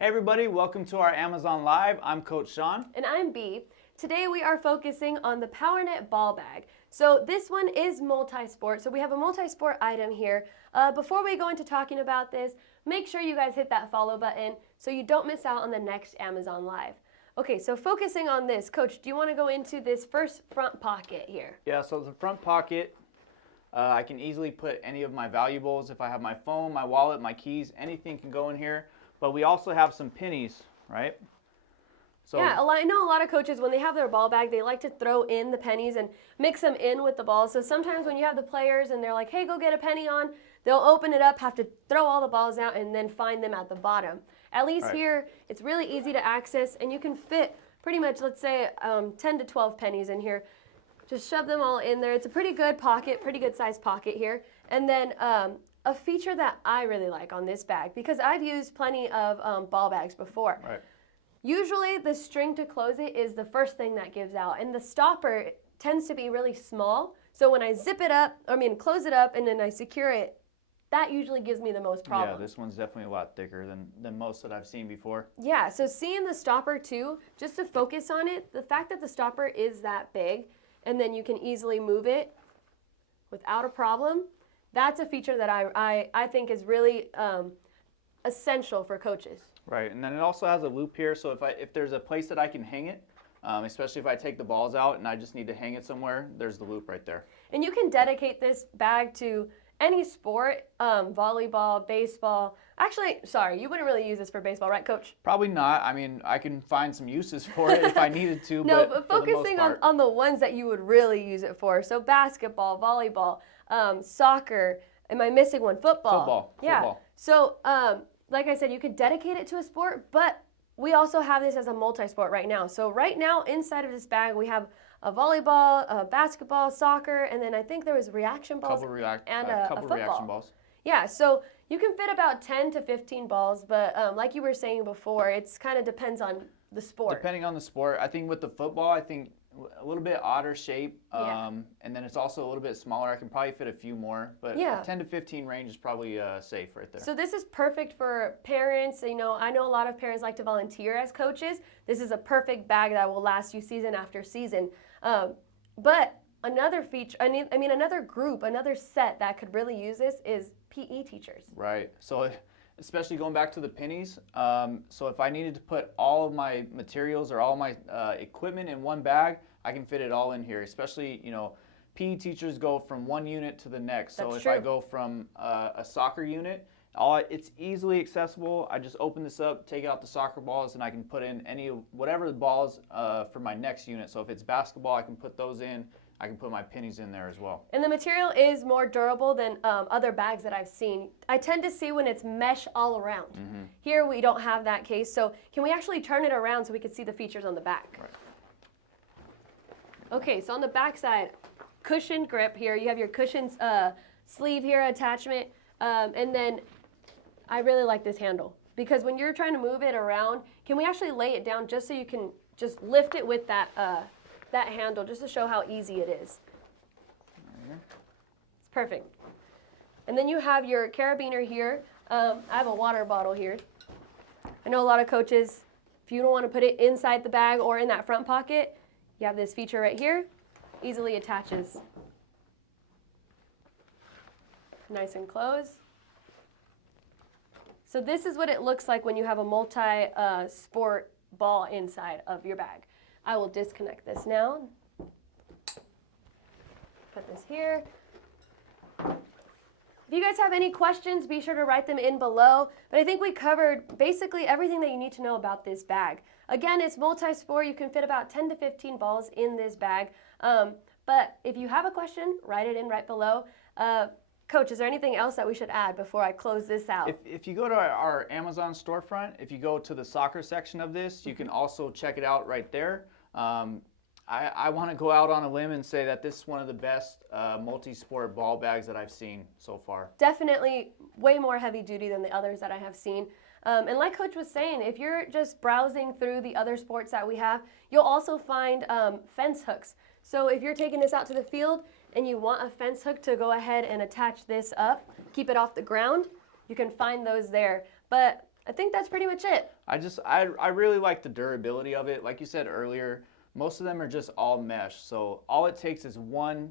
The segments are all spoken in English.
Hey everybody, welcome to our Amazon Live. I'm Coach Sean. And I'm B. Today we are focusing on the PowerNet ball bag. So this one is multi-sport, so we have a multi-sport item here. Before we go into talking about this, make sure you guys hit that follow button so you don't miss out on the next Amazon Live. Okay, so focusing on this, Coach, do you want to go into this first front pocket here? Yeah, so the front pocket, I can easily put any of my valuables. If I have my phone, my wallet, my keys, anything can go in here. But we also have some pennies, right? So, yeah, I know a lot of coaches, when they have their ball bag, they like to throw in the pennies and mix them in with the balls. So sometimes when you have the players and they're like, hey, go get a penny on, they'll open it up, have to throw all the balls out, and then find them at the bottom. At least here, it's really easy to access, and you can fit pretty much, let's say, 10 to 12 pennies in here. Just shove them all in there. It's a pretty good pocket, pretty good sized pocket here. And then a feature that I really like on this bag, because I've used plenty of ball bags before. Right. Usually the string to close it is the first thing that gives out, and the stopper tends to be really small. So when I close it up and then I secure it, that usually gives me the most problem. Yeah, this one's definitely a lot thicker than most that I've seen before. Yeah, so seeing the stopper too, just to focus on it, the fact that the stopper is that big and then you can easily move it without a problem, that's a feature that I think is really essential for coaches. Right, and then it also has a loop here, so if there's a place that I can hang it, especially if I take the balls out and I just need to hang it somewhere, there's the loop right there. And you can dedicate this bag to any sport, volleyball, baseball. Actually, sorry, you wouldn't really use this for baseball, right, Coach? Probably not. I mean, I can find some uses for it if I needed to. No, but focusing on the ones that you would really use it for. So basketball, volleyball, soccer. Am I missing one? Football. Yeah. Football. So, like I said, you could dedicate it to a sport, but we also have this as a multi-sport right now. So right now, inside of this bag, we have a volleyball, a basketball, soccer, and then I think there was reaction balls couple a football. reaction balls. Yeah, so you can fit about 10 to 15 balls, but like you were saying before, it's kind of depends on the sport. Depending on the sport. I think with the football, I think a little bit odder shape, and then it's also a little bit smaller. I can probably fit a few more, but 10 to 15 range is probably safe right there. So this is perfect for parents. You know, I know a lot of parents like to volunteer as coaches. This is a perfect bag that will last you season after season. But another feature, another group, another set that could really use this is PE teachers. Right. So especially going back to the pennies, so if I needed to put all of my materials or all my equipment in one bag, I can fit it all in here. Especially, you know, PE teachers go from one unit to the next. So if I go from a soccer unit, it's easily accessible. I just open this up, take out the soccer balls, and I can put in whatever the balls for my next unit. So if it's basketball, I can put those in. I can put my pennies in there as well. And the material is more durable than other bags that I've seen. I tend to see when it's mesh all around. Mm-hmm. Here we don't have that case. So can we actually turn it around so we can see the features on the back? Right. Okay, so on the back side, cushion grip here. You have your cushion sleeve here attachment. And then I really like this handle because when you're trying to move it around, can we actually lay it down just so you can just lift it with that that handle just to show how easy it is. It's perfect. And then you have your carabiner here. I have a water bottle here. I know a lot of coaches, if you don't want to put it inside the bag or in that front pocket, you have this feature right here. Easily attaches. Nice and close. So this is what it looks like when you have a multi-sport ball inside of your bag. I will disconnect this now. Put this here. If you guys have any questions, be sure to write them in below. But I think we covered basically everything that you need to know about this bag. Again, it's multi-sport. You can fit about 10 to 15 balls in this bag. But if you have a question, write it in right below. Coach, is there anything else that we should add before I close this out? If you go to our Amazon storefront, if you go to the soccer section of this, you can also check it out right there. I want to go out on a limb and say that this is one of the best multi-sport ball bags that I've seen so far. Definitely way more heavy duty than the others that I have seen. And like Coach was saying, if you're just browsing through the other sports that we have, you'll also find fence hooks. So if you're taking this out to the field and you want a fence hook to go ahead and attach this up, keep it off the ground, you can find those there. But I think that's pretty much it. I really like the durability of it. Like you said earlier, most of them are just all mesh. So all it takes is one,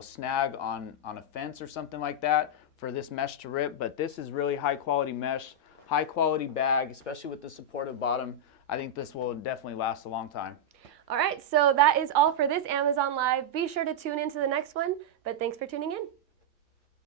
snag on a fence or something like that for this mesh to rip. But this is really high quality mesh, high quality bag, especially with the supportive bottom. I think this will definitely last a long time. All right, so that is all for this Amazon Live. Be sure to tune into the next one, but thanks for tuning in.